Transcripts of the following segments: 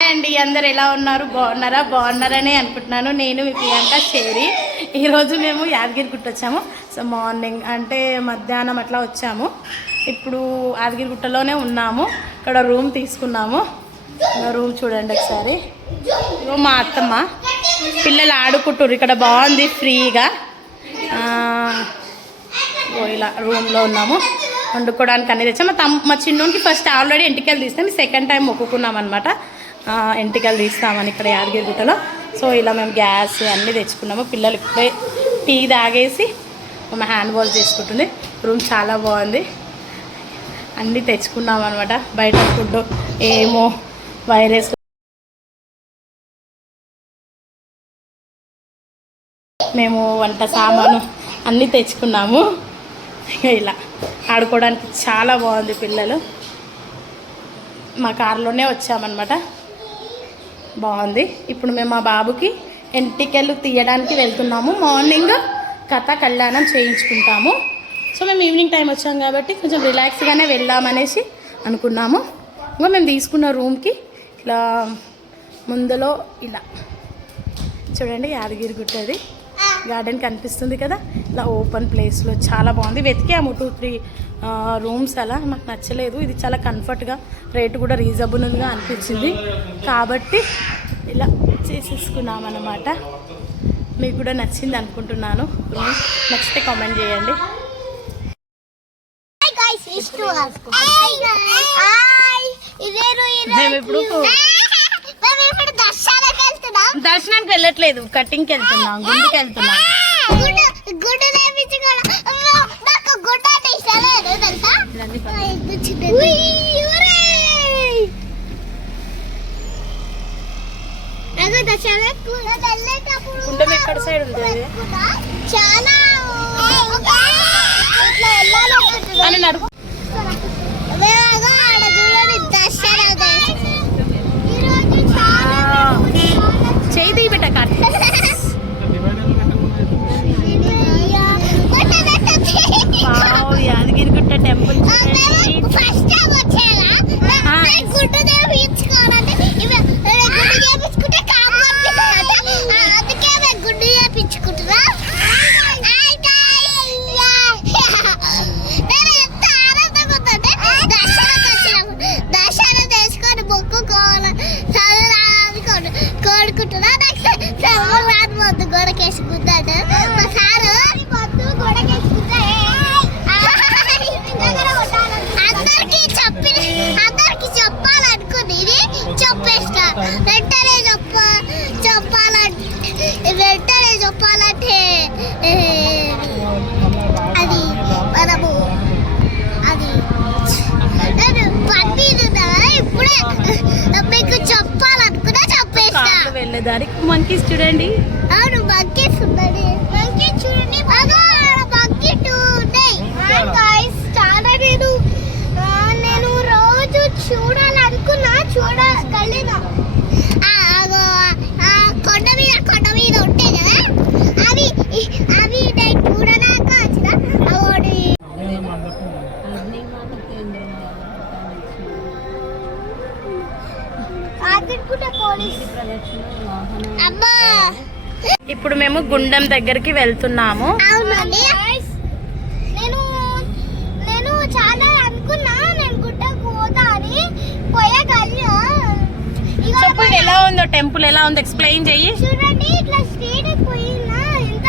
అండి అందరు ఎలా ఉన్నారు? బాగున్నారని అనుకుంటున్నాను. నేను మీ ప్రియాంక షేరి. ఈరోజు మేము యాదగిరిగుట్ట వచ్చాము. సో మార్నింగ్ అంటే మధ్యాహ్నం అట్లా వచ్చాము. ఇప్పుడు యాదగిరిగుట్టలోనే ఉన్నాము. ఇక్కడ రూమ్ తీసుకున్నాము. రూమ్ చూడండి ఒకసారి. ఇగో మా అత్తమ్మ పిల్లలు ఆడుకుంటారు. ఇక్కడ బాగుంది ఫ్రీగా. ఇలా రూమ్లో ఉన్నాము. వండుకోవడానికి అన్నీ తెచ్చాము. మా చిన్నోనికి ఫస్ట్ ఆల్రెడీ ఎంటికలు తీస్తాం. సెకండ్ టైం మొక్కుకున్నాం అనమాట. ఎంటికలు తీస్తామని ఇక్కడ యాదగిరిగుట్టలో. సో ఇలా మేము గ్యాస్ అన్నీ తెచ్చుకున్నాము. పిల్లలు ఇప్పుడే టీ తాగేసి మా హ్యాండ్ వాష్ చేసుకుంటుంది. రూమ్ చాలా బాగుంది. అన్నీ తెచ్చుకున్నాం అనమాట. బయట ఫుడ్ ఏమో వైరస్ మేము వంట సామాను అన్నీ తెచ్చుకున్నాము. ఇలా ఆడుకోవడానికి చాలా బాగుంది. పిల్లలు మా కారులోనే వచ్చామన్నమాట. బాగుంది. ఇప్పుడు మేము మా బాబుకి ఎంటికలు తీయడానికి వెళ్తున్నాము. మార్నింగ్ కథ కళ్యాణం చేయించుకుంటాము. సో మేము ఈవినింగ్ టైం వచ్చాం కాబట్టి కొంచెం రిలాక్స్గానే వెళ్దామనేసి అనుకున్నాము. ఇంకా మేము తీసుకున్న రూమ్కి ఇలా ముందులో ఇలా చూడండి యాదగిరిగుట్టది గార్డెన్ కనిపిస్తుంది కదా. ఇలా ఓపెన్ ప్లేస్లో చాలా బాగుంది. వెతికాము 2-3 రూమ్స్ అలా. మాకు నచ్చలేదు. ఇది చాలా కంఫర్ట్గా, రేటు కూడా రీజనబుల్గా అనిపించింది కాబట్టి ఇలా చేసేసుకున్నాం అన్నమాట. మీకు కూడా నచ్చింది అనుకుంటున్నాను. నచ్చితే కామెంట్ చేయండి. మేము ఇప్పుడు దర్శనానికి వెళ్ళట్లేదు, కటింగ్కి వెళ్తున్నాం, గుండుకి వెళ్తున్నాం. గుండం ఎక్కడ సైడ్ ఉంటుంది అని నడుపు. చేయి బిడ్డ యాదగిరిగుట్ట టెంపుల్ చెప్పాలంటే అది మనము అది ఇప్పుడే మీకు చెప్పాలనుకున్నా చెప్పేస్తా. వెళ్ళేదానికి మంకీస్ చూడండి. అవును మంకీస్ ఉన్నాయి. మంకీస్ చూడండి. మంకీ 2 ఉన్నాయి. చాలా నేను రోజు చూడాలనుకున్నా చూడగలిగినా. కొండ మీద ఉంటాయి కదా అవి నేను చూడలేక వచ్చిన. ఇప్పుడు మేము గుండం దగ్గరికి వెళ్తున్నాము. నేను చాలా అనుకున్నా నేను గుట్టకు పోతా అని. పోయగలిగా. చెప్పు ఎలా ఉందో టెంపుల్, ఎలా ఉందో ఎక్స్ప్లెయిన్ చెయ్యి. చూడండి ఇట్లా స్ట్రైట్ పోయినా ఎంత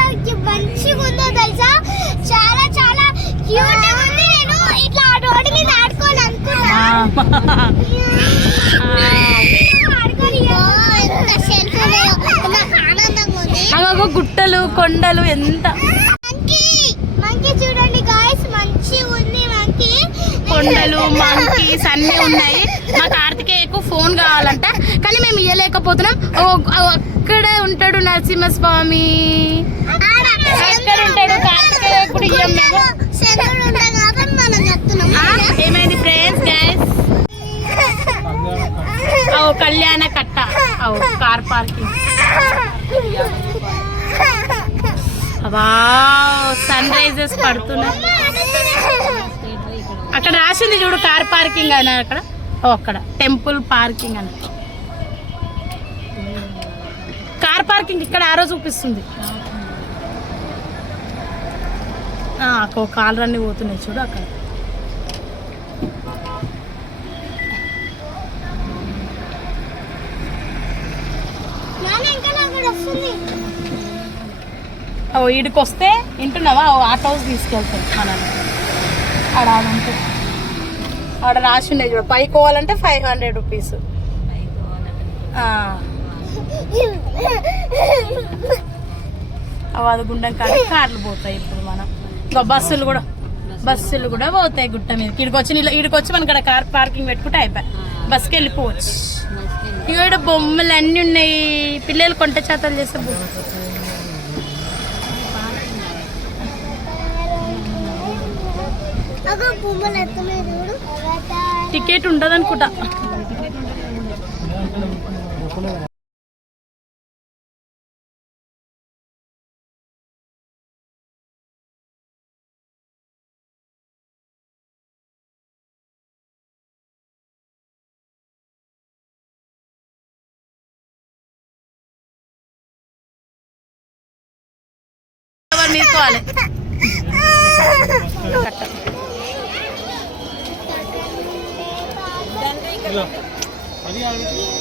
మంచిగా ఉందో తెలుసా. చాలా చాలా క్యూట్ ఉంది. నేను ఇట్లా రోడ్డు మీద ఆడుకోవాలనుకున్నా. గుట్టలు కొండలు ఎంత మంకీ చూడండి గాయ్స్. మంచి ఉంది మంకీ. కొండలు మంకీస్ అన్నీ ఉన్నాయి. మా కార్తికేయకు ఫోన్ కావాలంట కానీ మేము ఇయ్యలేకపోతున్నాం. అక్కడే ఉంటాడు నరసింహస్వామి. అక్కడ ఉంటాడు కార్తికేయ. ఇప్పుడు ఇయ్యం మేము. ఏమైంది ఫ్రెండ్స్ గైస్? కళ్యాణ కట్ట కార్ పార్కింగ్. సన్ రైజెస్ పడుతున్నాయి. అక్కడ రాసింది చూడు కార్ పార్కింగ్ అని. అక్కడ టెంపుల్ పార్కింగ్ అని. పార్కింగ్ ఇక్కడ ఆరో చూపిస్తుంది. కార్లు అన్నీ పోతున్నాయి చూడు అక్కడ. ఈడికి వస్తే వింటున్నావా, ఆటో హౌస్ తీసుకెళ్తాం మనల్ని. ఆడ ఉంటుంది, ఆడ రాసి ఉన్నాయి చూడు. పైకి పోవాలంటే 500 రూపీస్. అది గుండం కానీ కార్లు పోతాయి. ఇప్పుడు మనం ఇంకా బస్సులు కూడా పోతాయి గుట్ట మీద. ఈడికి వచ్చి మనకి కార్ పార్కింగ్ పెట్టుకుంటే అయిపోయి బస్కి వెళ్ళిపోవచ్చు. ఇక్కడ బొమ్మలు అన్నీ ఉన్నాయి, పిల్లలు కొంట చేతలు చేసే టికెట్ ఉండదు అనుకుంటా. తీసుకోవాలి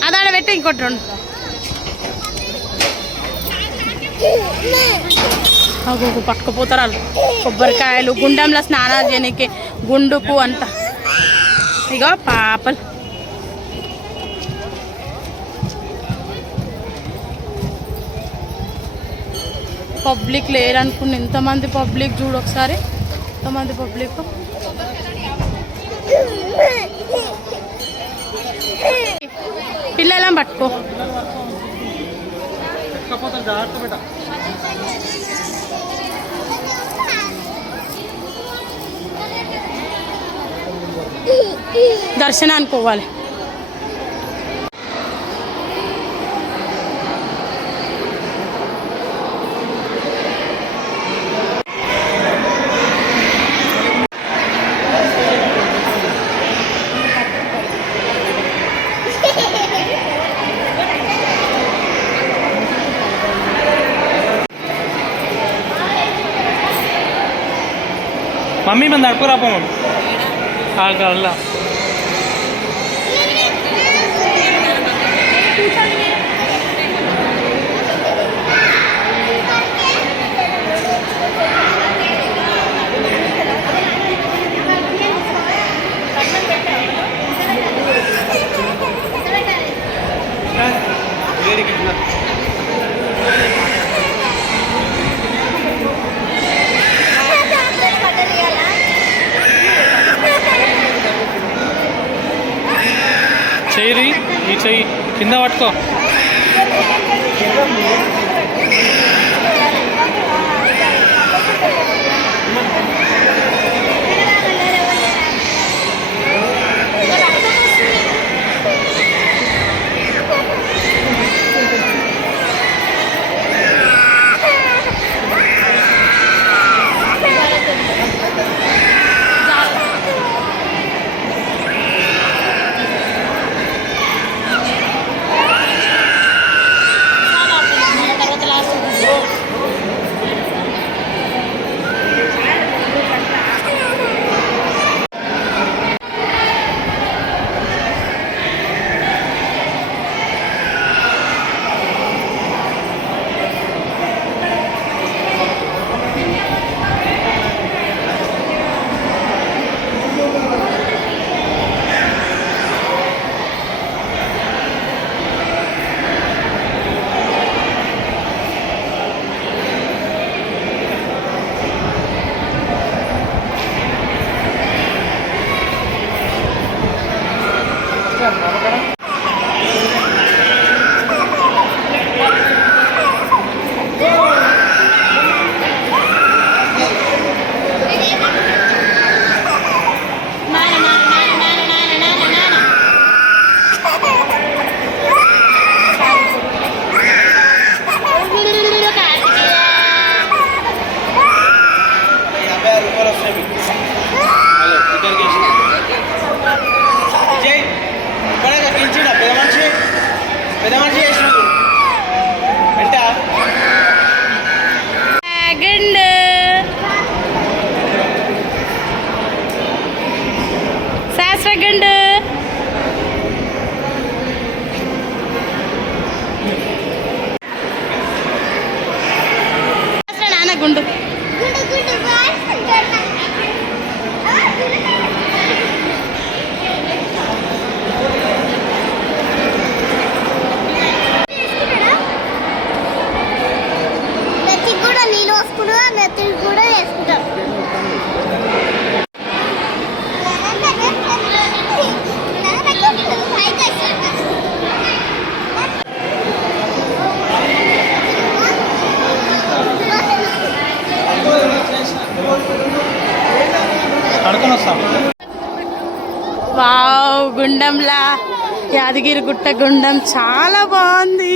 అదాడ పెట్టి ఇంకోటి 2 పట్టుకుపోతారు వాళ్ళు. కొబ్బరికాయలు, గుండంలో స్నానాలు చేయడానికి, గుండుకు అంతా. ఇగో పాపలు పబ్లిక్ లేరనుకున్న. ఎంతమంది పబ్లిక్ చూడు ఒకసారి, ఎంతమంది పబ్లిక్. పిల్లలం పట్టుకో. దర్శనానికి పోవాలి. मम्मी मैं नड़पुर आप गल्ला చెయ్యి ఈ చెయ్యి కింద పట్టుకో. పెద్ద మనిషి చేసినావు అంటే గుండంలా, యాదగిరి గుట్ట గుండం చాలా బాగుంది.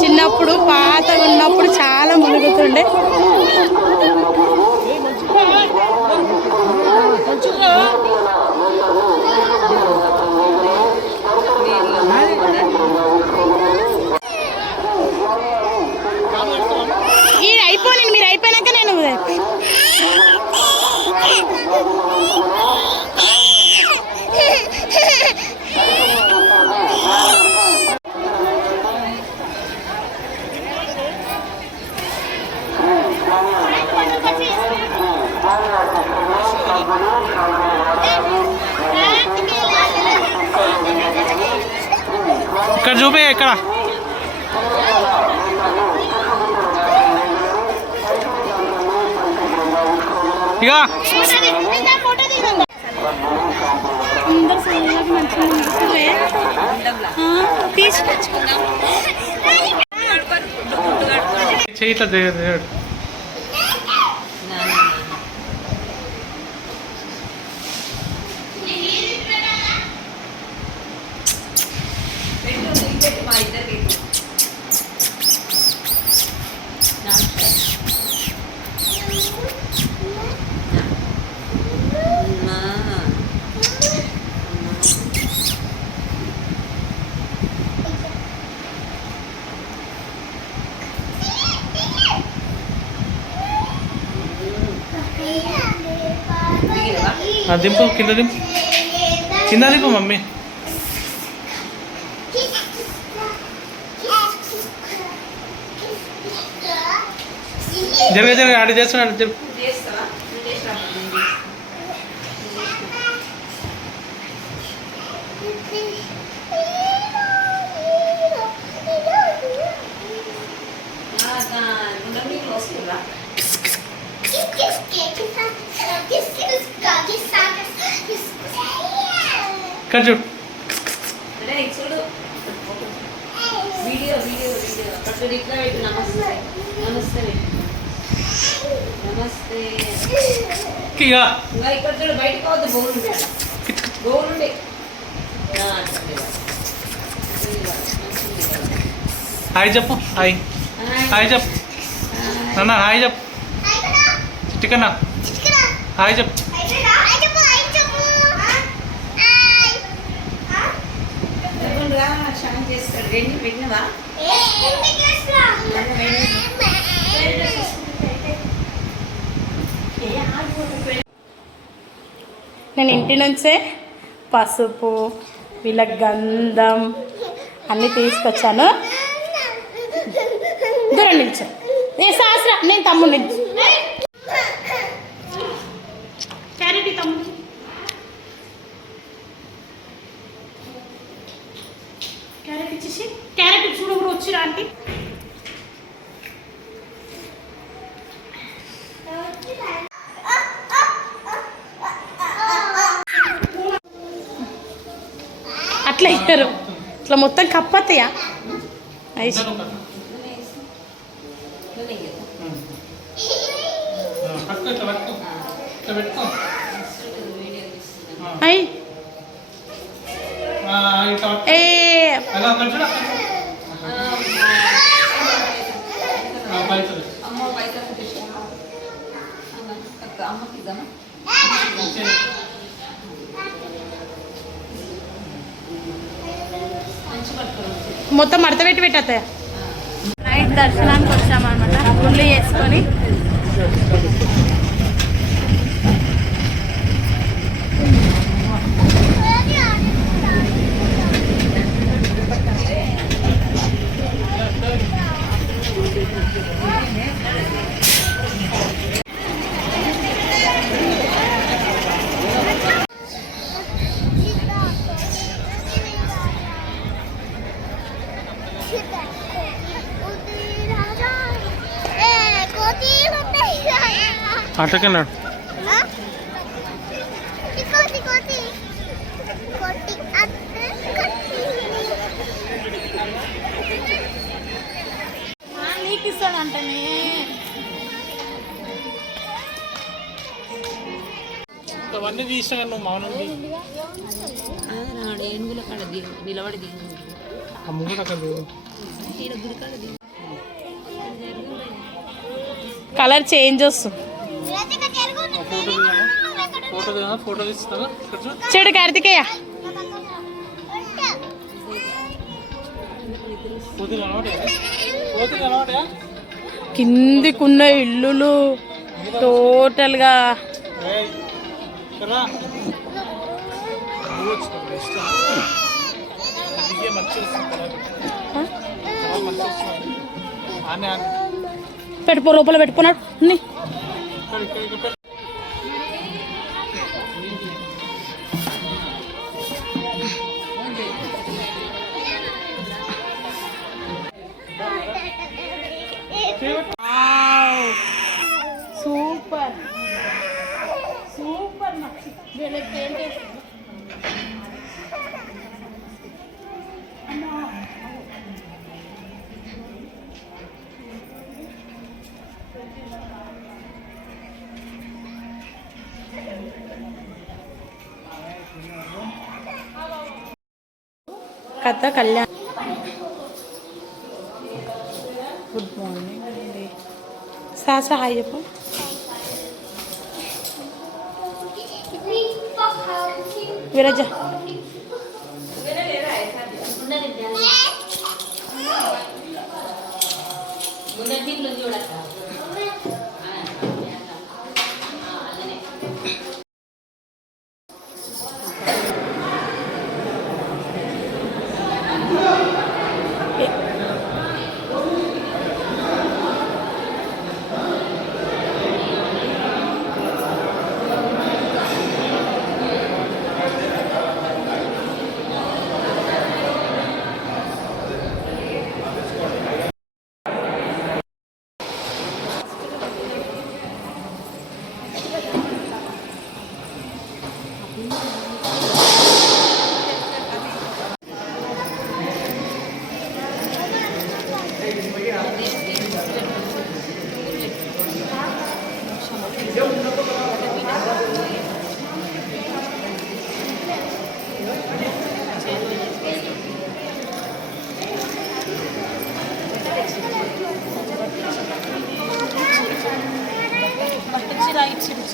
చిన్నప్పుడు పాతగా ఉన్నప్పుడు చాలా మునుగుతుండే. ఇది అయిపోయి మీరు అయిపోయినాక నేను ఇక్కడ చూపే ఇక్కడ ఇక చెయ్యి ఇట్లా దిగదు. దింపు కింద దింపు కింద దింపు మమ్మీ. జరగ ఆడి చేస్తున్నాడు చెప్పు. ఇక్కడ చూడు వీడియో వీడియో వీడియో అక్కడ ఇట్లా పెట్టు. నమస్తే నమస్తే నమస్తే. ఇంకా ఇక్కడ చూడు బయటకు పోతే గోవులుండే గోవులుండే. హాయ్ చెప్పు. హాయ్ హాయ్ చెప్పు నాన్న. హాయ్ చెప్పు చికెన్. హాయ్ చెప్పు. క్షణం చేస్తాడు. వెండి పెట్టినవా? నేను ఇంటి నుంచే పసుపు, వీళ్ళ గంధం అన్నీ తీసుకొచ్చాను. దూరం నిల్చో. నేను శాస్త్ర, నేను తమ్ముడు నిల్చు. క్యారెట్ తమ్ముడు. క్యారెట్ ఇచ్చేసి క్యారెట్ చూడు కూడా వచ్చిరా ఆంటీ. అట్లా ఇయ్యరు, ఇట్లా మొత్తం కప్పతయా. అయ్యి మొత్తం మడత పెట్టి పెట్టాయి. నైట్ దర్శనానికి వచ్చామన్నమాట. గుళ్ళు చేసుకొని అటకెళ్ళాడు. నీకు ఇస్తాడంటనే. అవన్నీ తీసినా నువ్వు మౌనండి ఏనుగుల కాడ నిలబడి ఆ ముంగట అక్కడ చూడు. కలర్ చేంజ్ వస్తుంది. ఫోటో తీస్తావా చూడు కార్తికేయ, కిందికున్న ఇల్లులు టోటల్గా పెట్టుకో, లోపల పెట్టుకున్నాడు. సూపర్ సూపర్ కథ కళ్యాణ్. గుడ్ మార్నింగ్ అండి. సాసా హాయ్ చెప్పు. విరజ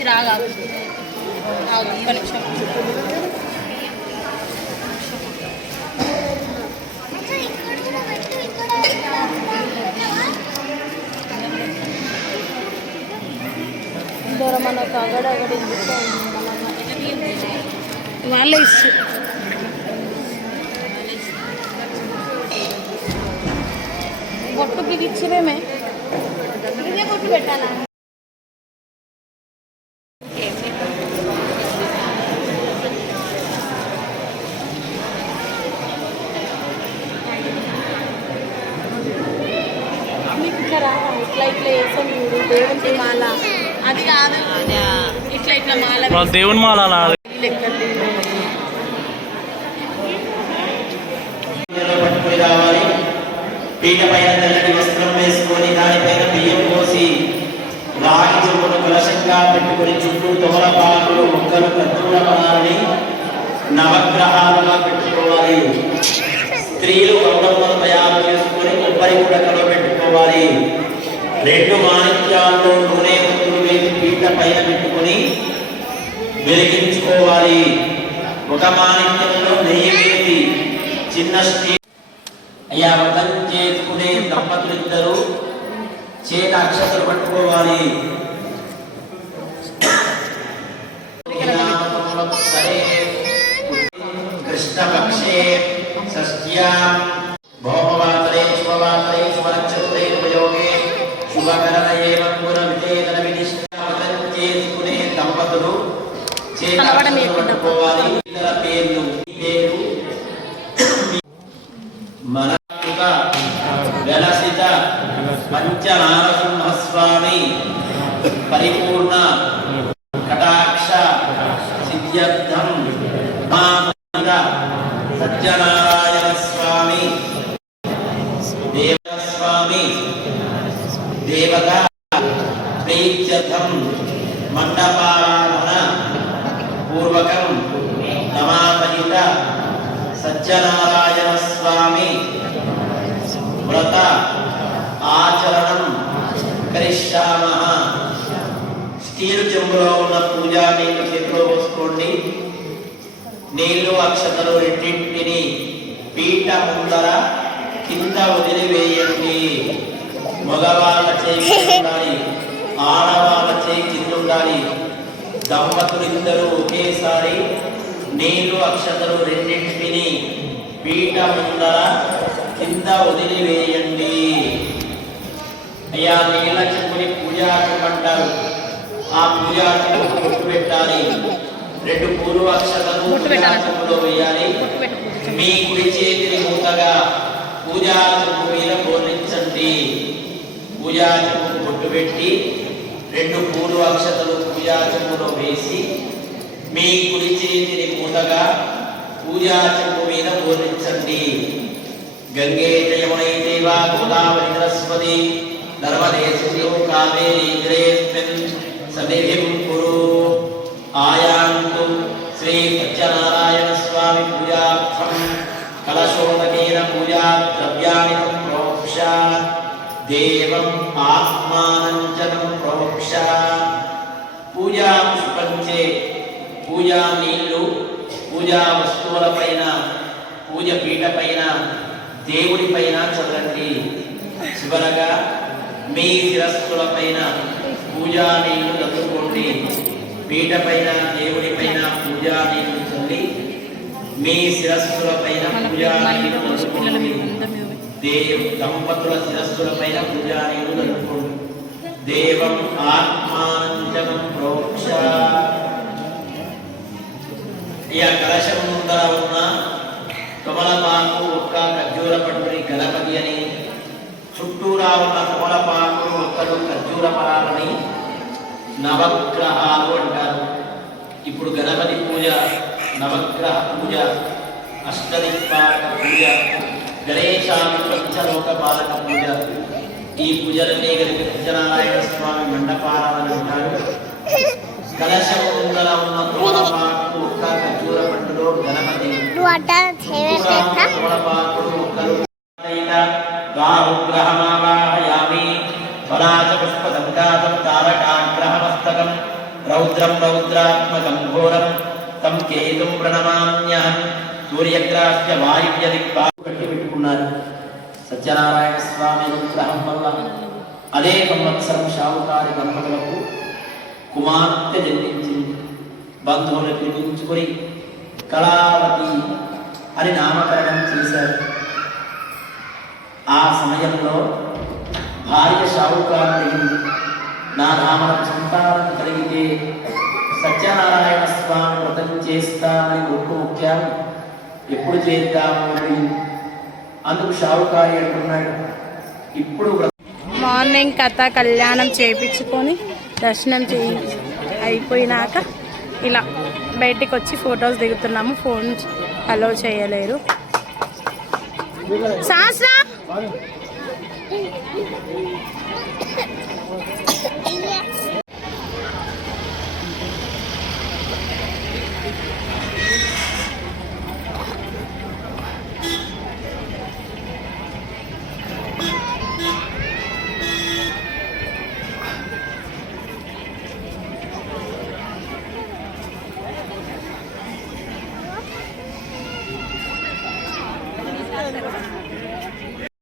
రాగా ఒక్క నిమిషం. మనకు అగడగడి వాళ్ళే ఇచ్చు. బొట్టుకి ఇచ్చినేమే ఇదే బొట్టు పెట్టాలా? దేవుని మాల అది కాదు, ఇట్లా ఇట్లా మాల దేవుని మాల పట్టుకుని రావాలి. పీట పైన తెల్లటి వస్త్రం వేసుకొని దానిపైన బియ్యం పోసి రాగి చెంబును కలశంగా పెట్టుకుని చుట్టూ తోలపాకులు మొక్కలు కర్పూరమాలని నవగ్రహాలుగా పెట్టుకోవాలి. స్త్రీలు గౌరమ్మను తయారు చేసుకొని కొబ్బరి గుడకలో పెట్టుకోవాలి. 2 మాణిక్యాల్లో నూనె ఒత్తులు వేసి పీట పైన పెట్టుకుని వెలిగించుకోవాలి. 1 మాణిక్యంలో నెయ్యి వేసి చిన్న స్టీల్ అయ్యా వ్రతం చేసుకునే దంపతులిద్దరూ చేత అక్షతలు పట్టుకోవాలి. కృష్ణపక్షే షష్ఠ్యాం భౌమవాతరే శుభవాతరే శుభనక్షత్రే ఉపయోగే శుభకరణయే మంగుర విజేతన వినిష్ఠావతం చేసుకునే దంపతులు చేత అక్షతలు పట్టుకోవాలి. ఇతర పేర్లు పేరు మనసుక వెలసిత పంచనారసింహస్వామి పరిపూర్ణ కటాక్ష సిద్ధ్యర్థం మాత సత్యనారాయణ స్వామి దేవస్వామి దేవత ప్రీత్యర్థం మండపారాధన సత్యనారాయణ స్వామి వ్రత ఆచరణం కరిష్యామః. స్టీలు చెంబులో ఉన్న పూజా నీళ్ళు చేతిలో పోసుకోండి. నీళ్లు అక్షతలు రెండింటిని పీట ముందర కింద వదిలివేయండి. మగవాళ్ళ చేయి ఉండాలి, ఆడవాళ్ళ చేయి కింద ఉండాలి. దంపతులిద్దరూ ఒకేసారి నీళ్లు అక్షతలు రెండింటిని పీట ముందర కింద వదిలివేయండి. అయ్యా నీళ్ళ చెంబుని పూజాకంటారు. ఆ పూజాకు బొట్టు పెట్టాలి. 2 పూలు అక్షతలు పూజాకంలో వేయాలి. మీ కుడి చేతిని మూతగా పూజా చెంబు మీద బోర్లించండి. పూజా చెంబుకు బొట్టు పెట్టి 2 పూలు అక్షతలు పూజా చెంబులో వేసి మీ కుడి చేతిని మూతగా పూజా చెంబు మీద బోర్లించండి. గంగే యమునే చైవ గోదావరి సరస్వతి నర్మదే సింధు కావేరీ జలేస్మిన్ సన్నిధిం కురు. ఆయాంతు శ్రీ సత్యనారాయణ స్వామి పూజార్థం కలశోదకేన పూజా ద్రవ్యాన్ని ప్రోక్ష దేవం ఆత్మానంచనం ప్రోక్ష. పూజా పుష్పంచే పూజా నీళ్లు పూజా వస్తువులపైన పూజ పీఠ పైన దేవుడి పైన చల్లండి. చివరగా మీ శిరస్సుల పైన పూజా నీళ్లు చల్లుకోండి. పీఠ పైన దేవుడి పైన పూజా నీళ్లు చల్లి మీ శిరస్సుల పైన పూజా నీళ్లు చల్లుకోండి. దంపతుల శిరస్సుల పైన పూజా నీళ్లు చల్లుకోండి. దేవం ఆత్మానంజనం ప్రోక్ష. ఈ కలశం ముందర ఉన్న తమలపాకు ఒక్క ఖర్జూర పండుని గణపతి అని, చుట్టూరా ఉన్న తమలపాకు ఒక్కడు ఖర్జూర ఫలాలని నవగ్రహాలు అంటారు. ఇప్పుడు గణపతి పూజ, నవగ్రహ పూజ, అష్టదిక్పాలక పూజ, గణేశాది పంచలోక పాలక పూజ. ఈ పూజలనే గణపతి సత్యనారాయణ స్వామి మండపాలని అంటారు. కలశం ముందర ఉన్న తమలపాకు ఒక్క ఖర్జూర పండులో గణపతి, తమలపాకులు ఒక్కరు గాహుగ్రహమావాహయామి. పలాశపుష్పసంకాతం తారకాగ్రహమస్తకం రౌద్రం రౌద్రాత్మకం ఘోరం తం కేతుం ప్రణమామ్యహం. సూర్యగ్రాహ్య వాయువ్య దిక్పాలు కట్టి పెట్టుకున్నారు. సత్యనారాయణ స్వామి అనుగ్రహం వల్ల అదే సంవత్సరం షావుకారి దంపతులకు కుమార్తె జన్మించింది. బంధువులు పిలిపించుకొని కళావతి అని నామకరణం చేశారు. ఆ సమయంలో భార్య షావుకారు అడిగింది, నా రామకు సంతానం కలిగితే సత్యనారాయణ స్వామి వ్రతం చేస్తానని ఒట్టు ముఖ్యాలు, ఎప్పుడు చేద్దాము అడిగింది. అందుకు షావుకారి అంటున్నాడు, ఇప్పుడు మార్నింగ్ కథ కళ్యాణం చేయించుకొని దర్శనం అయిపోయినాక ఇలా బయటికి వచ్చి ఫొటోస్ దిగుతున్నాము. ఫోన్ అలో చేయలేరు. శాస్త్ర